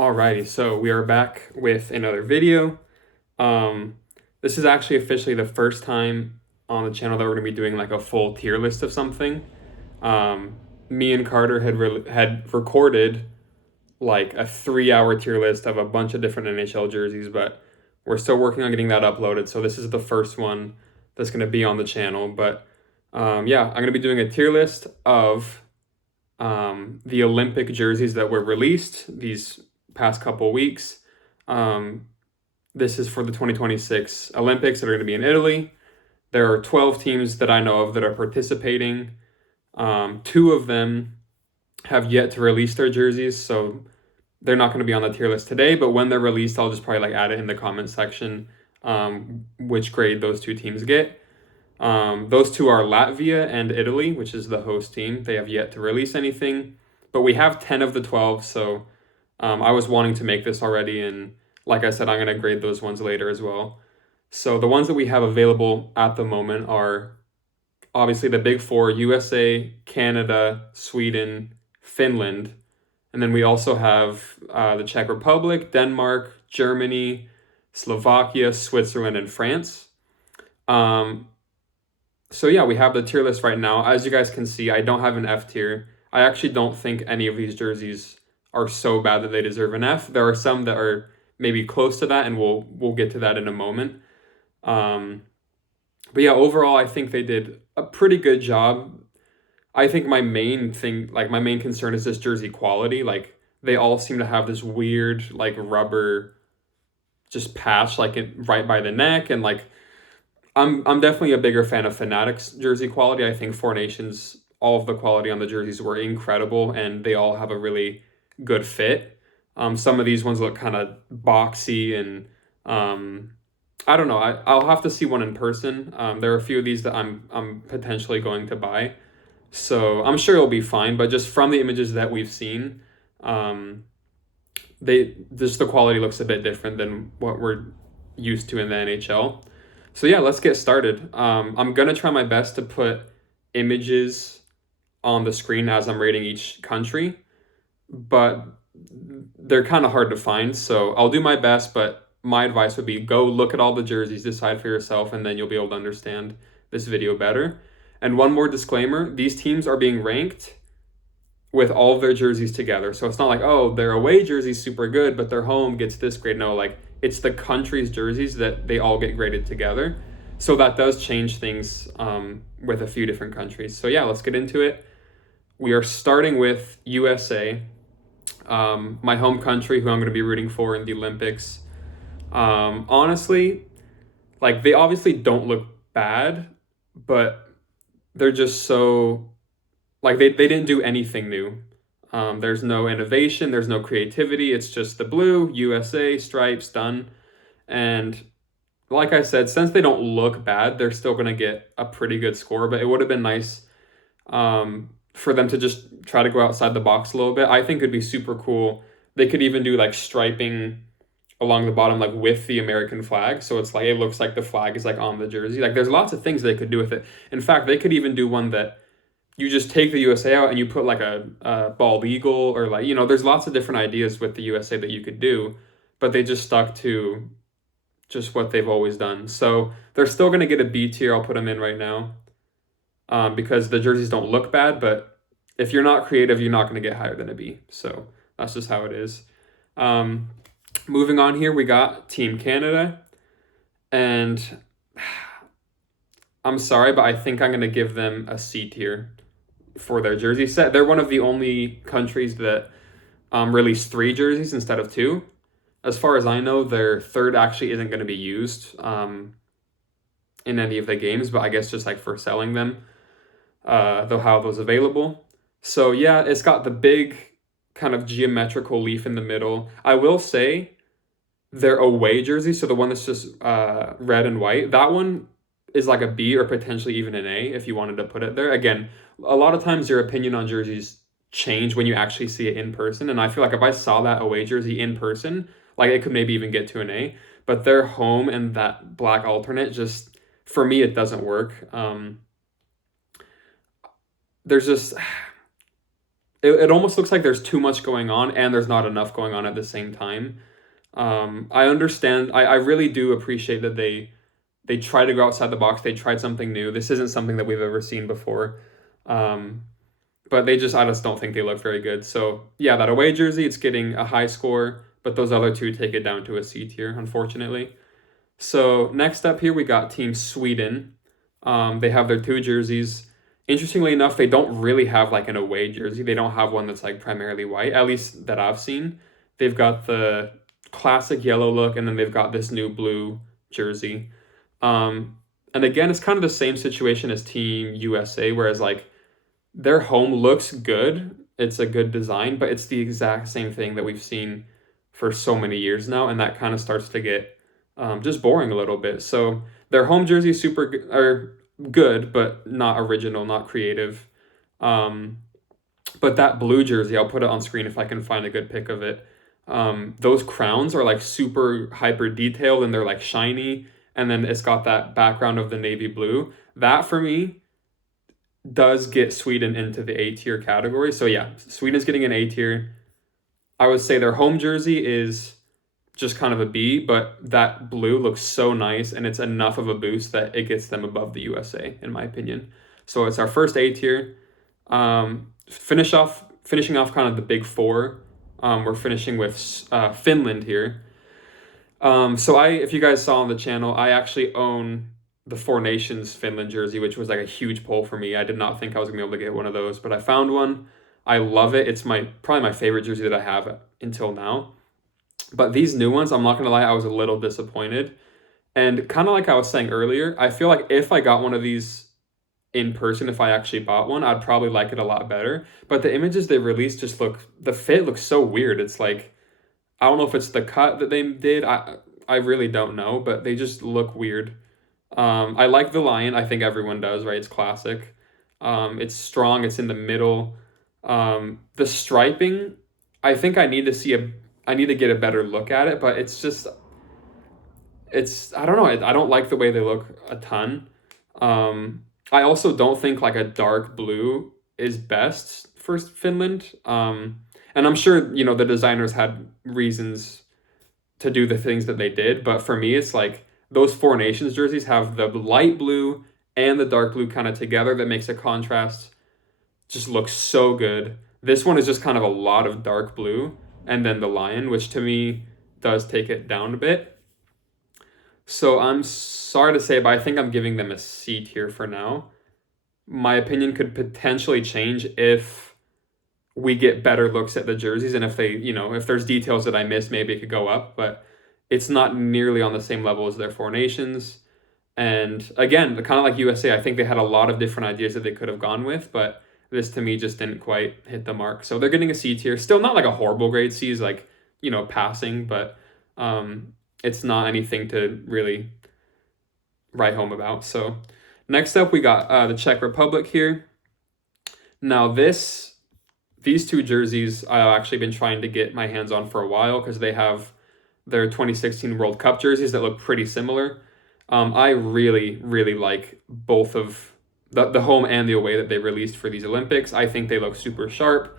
Alrighty, so we are back with another video. Um, this is actually officially the first time on the channel that we're gonna be doing like a full tier list of something. Um, Me and Carter had recorded like a 3 hour tier list of a bunch of different NHL jerseys, but we're still working on getting that uploaded. So this is the first one that's gonna be on the channel. But yeah, I'm gonna be doing a tier list of the Olympic jerseys that were released these past couple weeks. Um, this is for the 2026 Olympics that are going to be in Italy. There are 12 teams that I know of that are participating. Two of them have yet to release their jerseys, so they're not going to be on the tier list today. But when they're released, I'll just probably like add it in the comment section, which grade those two teams get. Those two are Latvia and Italy, which is the host team. They have yet to release anything, but we have 10 of the 12. So I was wanting to make this already. And like I said, I'm going to grade those ones later as well. So the ones that we have available at the moment are obviously the big four: USA, Canada, Sweden, Finland. And then we also have the Czech Republic, Denmark, Germany, Slovakia, Switzerland, and France. Um, so yeah, we have the tier list right now. As you guys can see, I don't have an F tier. I actually don't think any of these jerseys are so bad that they deserve an F. There are some that are maybe close to that, and we'll get to that in a moment. Um, but yeah, overall, I think they did a pretty good job. I think my main thing, like my main concern, is this jersey quality. Like they all seem to have this weird, like rubber, just patch, like it right by the neck, and like I'm definitely a bigger fan of Fanatics jersey quality. I think Four Nations, all of the quality on the jerseys were incredible, and they all have a really good fit. Some of these ones look kind of boxy, and I don't know. I'll have to see one in person. There are a few of these that I'm potentially going to buy, so I'm sure it'll be fine. But just from the images that we've seen, they just the quality looks a bit different than what we're used to in the NHL. So yeah, let's get started. I'm gonna try my best to put images on the screen as I'm rating each country, but they're kind of hard to find. So I'll do my best, but my advice would be go look at all the jerseys, decide for yourself, and then you'll be able to understand this video better. And one more disclaimer, these teams are being ranked with all of their jerseys together. So it's not like, oh, their away jersey's super good, but their home gets this grade. No, like it's the country's jerseys that they all get graded together. So that does change things with a few different countries. So yeah, let's get into it. We are starting with USA, my home country, who I'm going to be rooting for in the Olympics. Honestly, like they obviously don't look bad, but they're just so like they didn't do anything new. There's no innovation, there's no creativity. It's just the blue USA stripes done. And like I said, since they don't look bad, they're still gonna get a pretty good score. But it would have been nice for them to just try to go outside the box a little bit. I think it'd be super cool. They could even do like striping along the bottom, like with the American flag. So it's like it looks like the flag is like on the jersey. Like there's lots of things they could do with it. In fact, they could even do one that you just take the USA out and you put like a bald eagle, or like, you know, there's lots of different ideas with the USA that you could do, but they just stuck to just what they've always done. So they're still going to get a B tier. I'll put them in right now because the jerseys don't look bad, but if you're not creative, you're not going to get higher than a B. So that's just how it is. Moving on here, we got Team Canada, and I'm sorry, but I think I'm going to give them a C tier for their jersey set. They're one of the only countries that released three jerseys instead of two. As far as I know, their third actually isn't going to be used in any of the games, but I guess just like for selling them, they'll have those available. So yeah, it's got the big kind of geometrical leaf in the middle. I will say their away jersey, so the one that's just red and white, that one is like a B or potentially even an A if you wanted to put it there. Again, a lot of times your opinion on jerseys change when you actually see it in person. And I feel like if I saw that away jersey in person, like it could maybe even get to an A. But their home and that black alternate, just for me, it doesn't work. There's just it almost looks like there's too much going on and there's not enough going on at the same time. I understand. I really do appreciate that they try to go outside the box. They tried something new. This isn't something that we've ever seen before. Um, but I just don't think they look very good. So yeah, that away jersey, it's getting a high score, but those other two take it down to a C tier, unfortunately. So next up here, we got Team Sweden. They have their two jerseys. Interestingly enough, they don't really have like an away jersey. They don't have one that's like primarily white, at least that I've seen. They've got the classic yellow look, and then they've got this new blue jersey. And again, it's kind of the same situation as Team USA, whereas like their home looks good. It's a good design, but it's the exact same thing that we've seen for so many years now, and that kind of starts to get just boring a little bit. So their home jersey is are good, but not original, not creative. Um, but that blue jersey, I'll put it on screen if I can find a good pic of it. Those crowns are like super hyper detailed and they're like shiny, and then it's got that background of the navy blue. That for me does get Sweden into the A tier category. So yeah, Sweden's getting an A tier. I would say their home jersey is just kind of a B, but that blue looks so nice and it's enough of a boost that it gets them above the USA, in my opinion. So it's our first A tier. Finishing off kind of the big four. We're finishing with Finland here. If you guys saw on the channel, I actually own the Four Nations Finland jersey, which was like a huge pull for me. I did not think I was gonna be able to get one of those, but I found one. I love it. It's probably my favorite jersey that I have until now. But these new ones, I'm not gonna lie, I was a little disappointed. And kind of like I was saying earlier, I feel like if I got one of these in person, if I actually bought one, I'd probably like it a lot better. But the images they released the fit looks so weird. It's like, I don't know if it's the cut that they did. I really don't know, but they just look weird. I like the lion. I think everyone does, right? It's classic. It's strong. It's in the middle. The striping, I think I need to get a better look at it, but I don't know. I don't like the way they look a ton. I also don't think like a dark blue is best for Finland. And I'm sure, the designers had reasons to do the things that they did, but for me, it's like those Four Nations jerseys have the light blue and the dark blue kind of together that makes a contrast. Just looks so good. This one is just kind of a lot of dark blue, and then the lion, which to me does take it down a bit. So I'm sorry to say, but I think I'm giving them a C tier for now. My opinion could potentially change if we get better looks at the jerseys, and if if there's details that I missed, maybe it could go up, but it's not nearly on the same level as their Four Nations. And again, kind of like USA, I think they had a lot of different ideas that they could have gone with, but this to me just didn't quite hit the mark. So they're getting a C tier. Still not like a horrible grade. C is like, passing, but it's not anything to really write home about. So next up, we got the Czech Republic here. Now these two jerseys I've actually been trying to get my hands on for a while because they have their 2016 World Cup jerseys that look pretty similar. I really, really like both of the home and the away that they released for these Olympics. I think they look super sharp.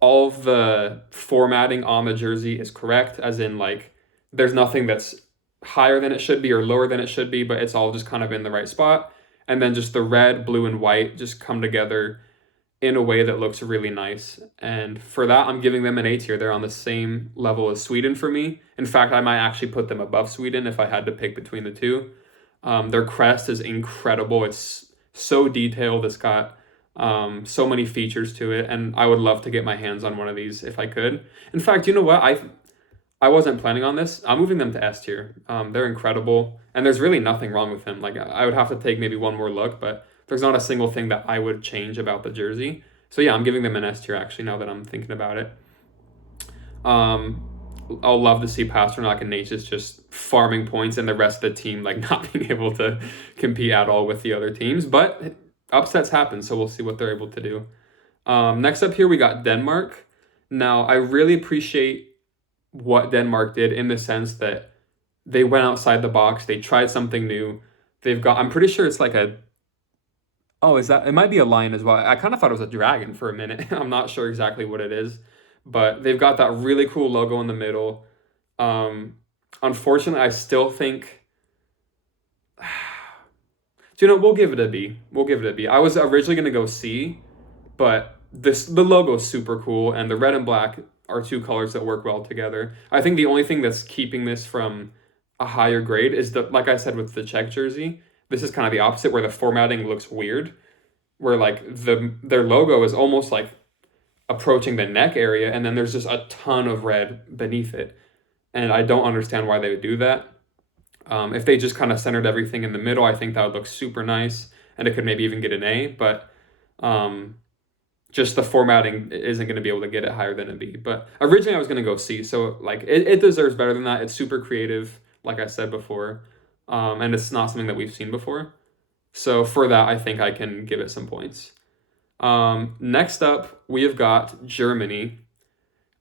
All of the formatting on the jersey is correct, as in like there's nothing that's higher than it should be or lower than it should be, but it's all just kind of in the right spot. And then just the red, blue, and white just come together in a way that looks really nice. And for that, I'm giving them an A tier. They're on the same level as Sweden for me. In fact, I might actually put them above Sweden if I had to pick between the two. Their crest is incredible. It's so detailed. It's got so many features to it, and I would love to get my hands on one of these if I could. In fact, you know what? I wasn't planning on this. I'm moving them to S tier. They're incredible, and there's really nothing wrong with them. Like I would have to take maybe one more look, but there's not a single thing that I would change about the jersey. So yeah, I'm giving them an S tier actually now that I'm thinking about it. I'll love to see Pasternak and Natchez just farming points and the rest of the team like not being able to compete at all with the other teams. But upsets happen, so we'll see what they're able to do. Next up here, we got Denmark. Now, I really appreciate what Denmark did in the sense that they went outside the box. They tried something new. I'm pretty sure it's like Oh, is that? It might be a lion as well. I kind of thought it was a dragon for a minute. I'm not sure exactly what it is, but they've got that really cool logo in the middle. Um, Unfortunately, I still think. Do you know? We'll give it a B. We'll give it a B. I was originally gonna go C, but the logo is super cool, and the red and black are two colors that work well together. I think the only thing that's keeping this from a higher grade is the, like I said with the check jersey, this is kind of the opposite where the formatting looks weird, where like their logo is almost like approaching the neck area, and then there's just a ton of red beneath it, and I don't understand why they would do that. If they just kind of centered everything in the middle, I think that would look super nice, and it could maybe even get an A. But um, just the formatting isn't going to be able to get it higher than a B. But originally I was going to go C, so like it deserves better than that. It's super creative, like I said before, and it's not something that we've seen before. So for that, I think I can give it some points. Next up, we have got Germany.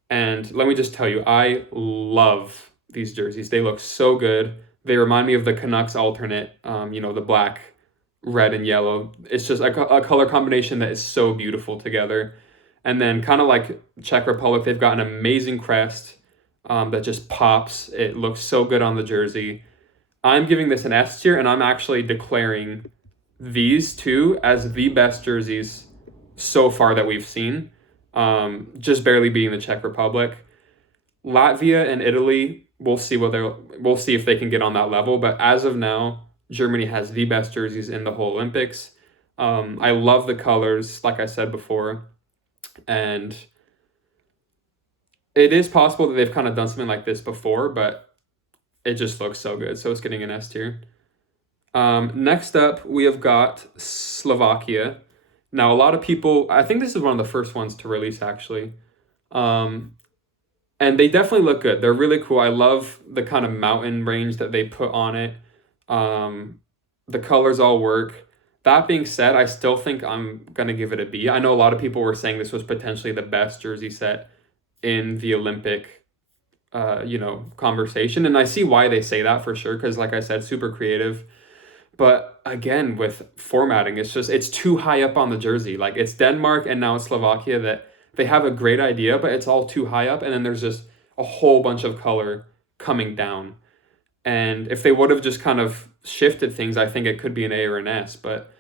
And let me just tell you, I love these jerseys. They look so good. They remind me of the Canucks alternate, the black, red, and yellow. It's just a color combination that is so beautiful together. And then, kind of like Czech Republic, they've got an amazing crest that just pops. It looks so good on the jersey. I'm giving this an S tier, and I'm actually declaring these two as the best jerseys so far that we've seen, just barely beating the Czech Republic. Latvia and Italy, we'll see if they can get on that level. But as of now, Germany has the best jerseys in the whole Olympics. I love the colors, like I said before, and it is possible that they've kind of done something like this before, but it just looks so good. So it's getting an S tier. Next up, we have got Slovakia. Now, a lot of people, I think this is one of the first ones to release, actually. And they definitely look good. They're really cool. I love the kind of mountain range that they put on it. The colors all work. That being said, I still think I'm going to give it a B. I know a lot of people were saying this was potentially the best jersey set in the Olympic, conversation. And I see why they say that for sure, because like I said, super creative. But again, with formatting, it's too high up on the jersey. Like it's Denmark and now it's Slovakia that they have a great idea, but it's all too high up. And then there's just a whole bunch of color coming down. And if they would have just kind of shifted things, I think it could be an A or an S. But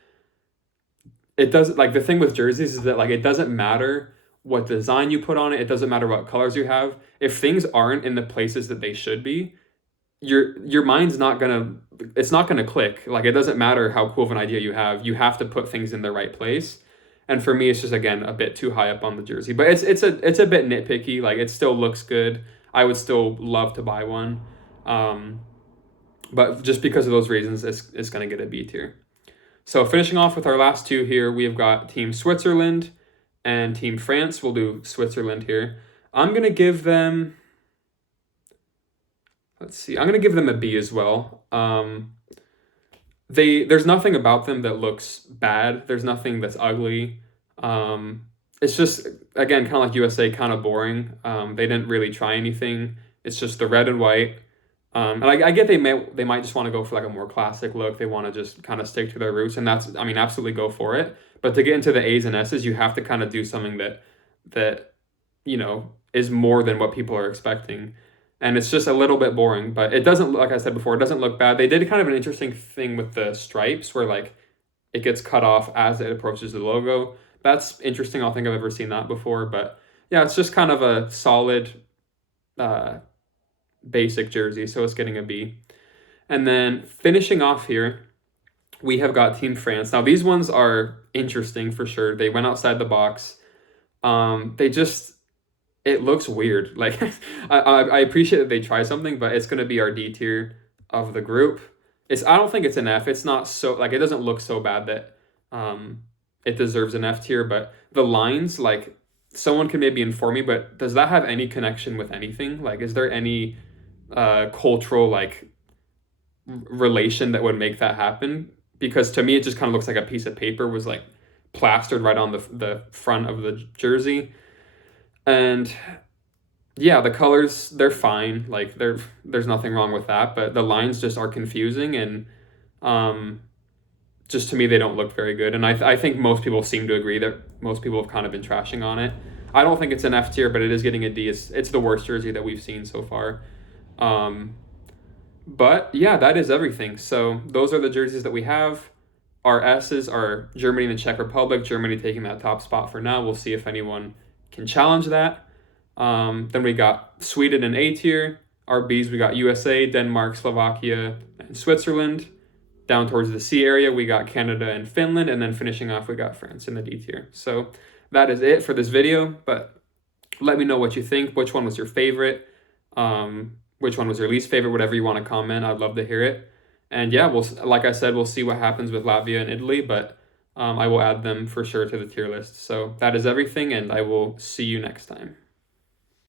it doesn't, like the thing with jerseys is that like it doesn't matter what design you put on it. It doesn't matter what colors you have. If things aren't in the places that they should be, your mind's not gonna it's not gonna click. Like it doesn't matter how cool of an idea you have to put things in the right place. And for me, it's just again a bit too high up on the jersey. But it's a bit nitpicky. Like it still looks good. I would still love to buy one. But just because of those reasons, it's gonna get a B tier. So finishing off with our last two here, we have got Team Switzerland and Team France. We'll do Switzerland here. I'm gonna give them. Let's see. I'm gonna give them a B as well. There's nothing about them that looks bad. There's nothing that's ugly. It's just again kind of like USA, kind of boring. They didn't really try anything. It's just the red and white. And I get they might just want to go for like a more classic look. They want to just kind of stick to their roots, and that's absolutely go for it. But to get into the A's and S's, you have to kind of do something that is more than what people are expecting. And it's just a little bit boring, but it doesn't, like I said before, it doesn't look bad. They did kind of an interesting thing with the stripes where like it gets cut off as it approaches the logo. That's interesting. I don't think I've ever seen that before, but yeah, it's just kind of a solid, basic jersey. So it's getting a B. And then finishing off here, we have got Team France. Now these ones are interesting for sure. They went outside the box. It looks weird. Like I appreciate that they try something, but it's gonna be our D tier of the group. I don't think it's an F. It's not so like it doesn't look so bad that it deserves an F tier, but the lines, like someone can maybe inform me, but does that have any connection with anything? Like is there any cultural like relation that would make that happen? Because to me it just kind of looks like a piece of paper was like plastered right on the front of the jersey. And yeah, the colors, they're fine. Like there's nothing wrong with that, but the lines just are confusing, and just to me, they don't look very good. And I think most people seem to agree that most people have kind of been trashing on it. I don't think it's an F tier, but it is getting a D. It's the worst jersey that we've seen so far. But yeah, that is everything. So those are the jerseys that we have. Our S's are Germany and the Czech Republic. Germany taking that top spot for now. We'll see if anyone can challenge that. Then we got Sweden in A tier. Our B's, we got USA, Denmark, Slovakia, and Switzerland. Down towards the C area, we got Canada and Finland. And then finishing off, we got France in the D tier. So that is it for this video. But let me know what you think. Which one was your favorite? Which one was your least favorite? Whatever you want to comment, I'd love to hear it. And yeah, like I said, we'll see what happens with Latvia and Italy, but I will add them for sure to the tier list. So that is everything, and I will see you next time.